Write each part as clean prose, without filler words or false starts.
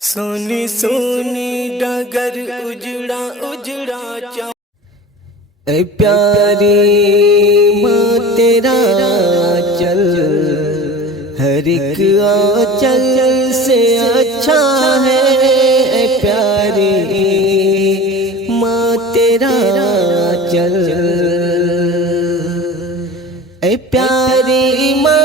سونی سونی ڈگر اجڑا اجڑا چاں، اے پیاری ماں تیرا چل ہر ایک آنچل سے اچھا ہے، اے پیاری ماں تیرا چل، اے پیاری ماں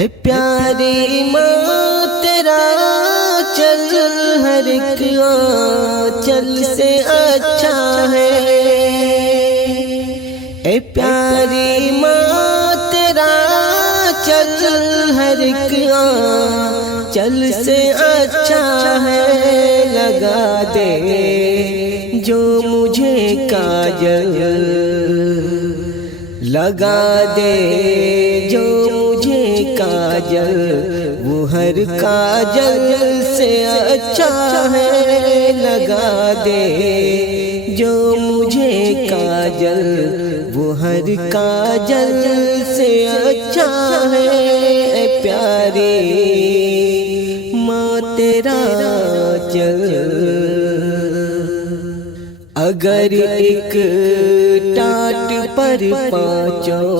اے پیاری ماں تیرا چل ہر ایک آنچل سے اچھا ہے، اے پیاری ماں تیرا چل ہر ایک آنچل سے اچھا ہے، لگا دے جو مجھے کاجل، لگا دے جو مجھے کاجل، وہ ہر کاجل سے اچھا ہے، لگا دے جو مجھے کاجل، وہ ہر کاجل سے اچھا ہے، اے پیاری ماں تیرا چل، اگر ایک ٹاٹ پر پانچوں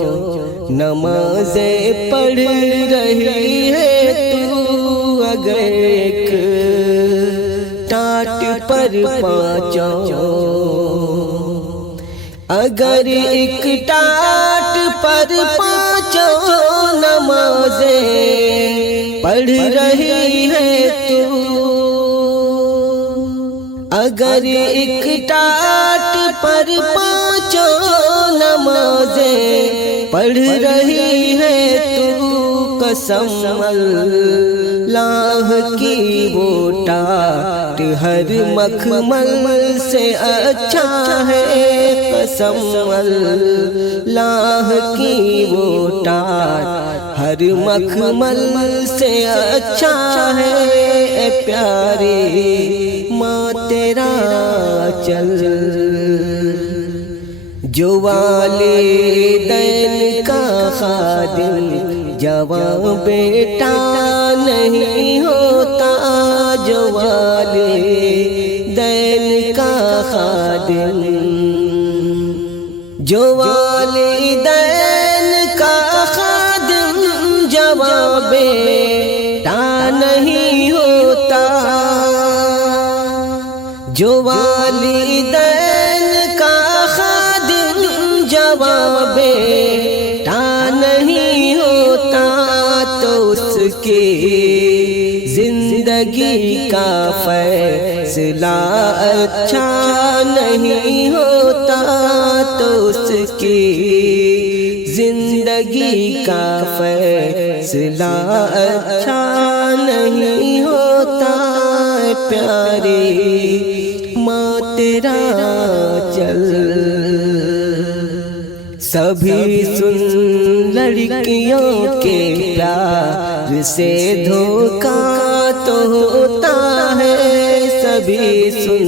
نمازیں پڑھ رہی ہے تو، اگر ایک ٹاٹ پر پانچوں، اگر ایک ٹاٹ پر پانچوں نمازیں پڑھ رہی ہے تو، اگر ایک ٹاٹ پر پانچوں نمازیں پڑھ رہی ہے تو، قسم اللہ کی وہ ٹاٹ ہر مخمل سے اچھا ہے، قسم اللہ کی وہ ٹاٹ ہر مخمل سے اچھا ہے، اے پیاری ماں تیرا چل، جو والدین کا خادم جوان بیٹا نہیں ہوتا، جو والدین کا خادم، جو والدین کا خادم جوان بیٹا نہیں ہوتا، جو والدین کا خادم جوان بیٹا نہیں ہوتا، تو اس کی زندگی کا فیصلہ اچھا نہیں ہوتا، تو اس کی زندگی کا فیصلہ اچھا نہیں ہوتا، پیاری ماں تیرا چل، سبھی سن لڑکیوں کے پیار سے دھوکا تو ہوتا ہے، سبھی سن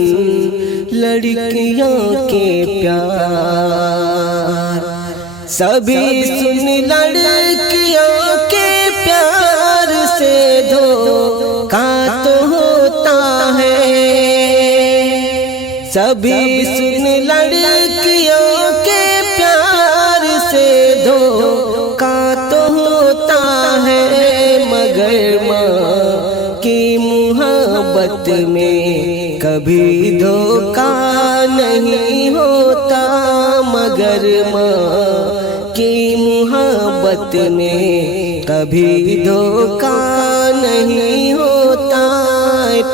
لڑکیوں کے پیار، سبھی سن لڑکیوں کے پیار سے دھوکا تو ہوتا ہے، سبھی سن لڑکیوں کے پیار سے دھوکا تو ہوتا ہے، مگر ماں کی محبت میں کبھی دھوکا نہیں ہوتا، مگر ماں کی محبت میں کبھی دھوکا نہیں ہوتا،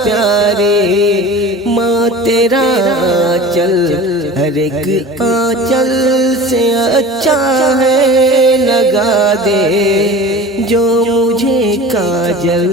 پیارے ماں تیرا چل ہر ایک آنچل سے اچھا ہے، لگا دے جو مجھے کاجل،